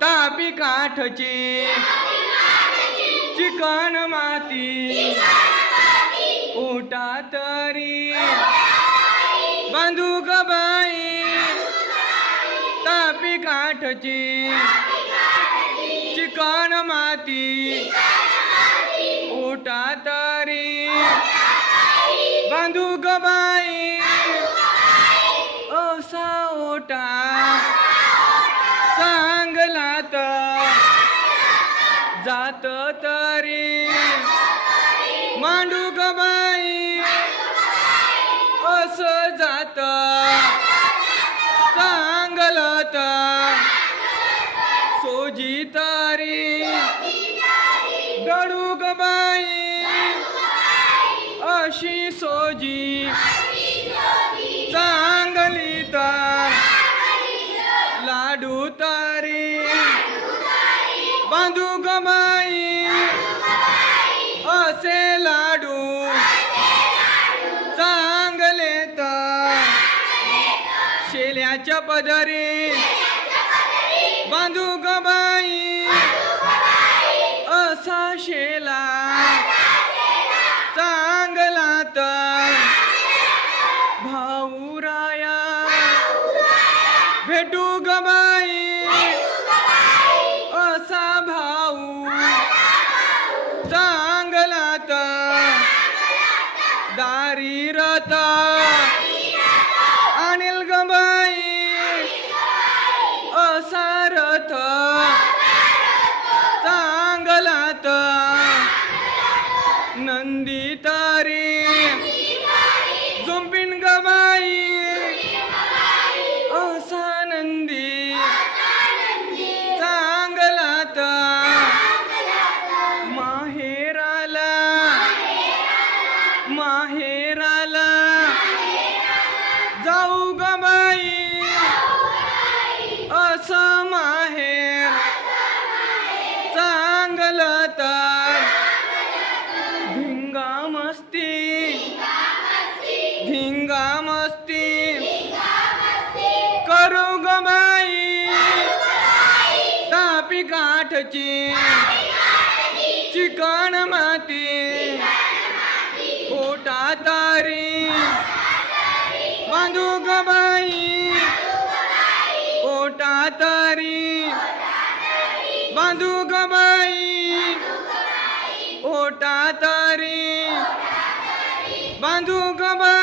Tapi काठची chicken माती ओटा तरी बंदूक बाई तापी काठची चिकन माती ओटा तरी बंदूक बाई असा ओटा चांगला तर जात तरी मांडू बाई अस जात. चांगलत सोजी तारी गडू बाई अशी सोजी लाडू तारी बांधूक बाई असे लाडू चांगले तर शेल्याच्या पदरी बांधूक बाई भेटू ग बाई असा भाऊ. चांगलात. दारी रथ आणील ग बाई असा रथ चांगलात. नंदी तारी. झुंपिन ग मस्ती धिंगा मस्ती करू ग बाई तापी काठची चिकण माती. पोटा तारी. बांधू ग पोटा तारी बांधू ग बाई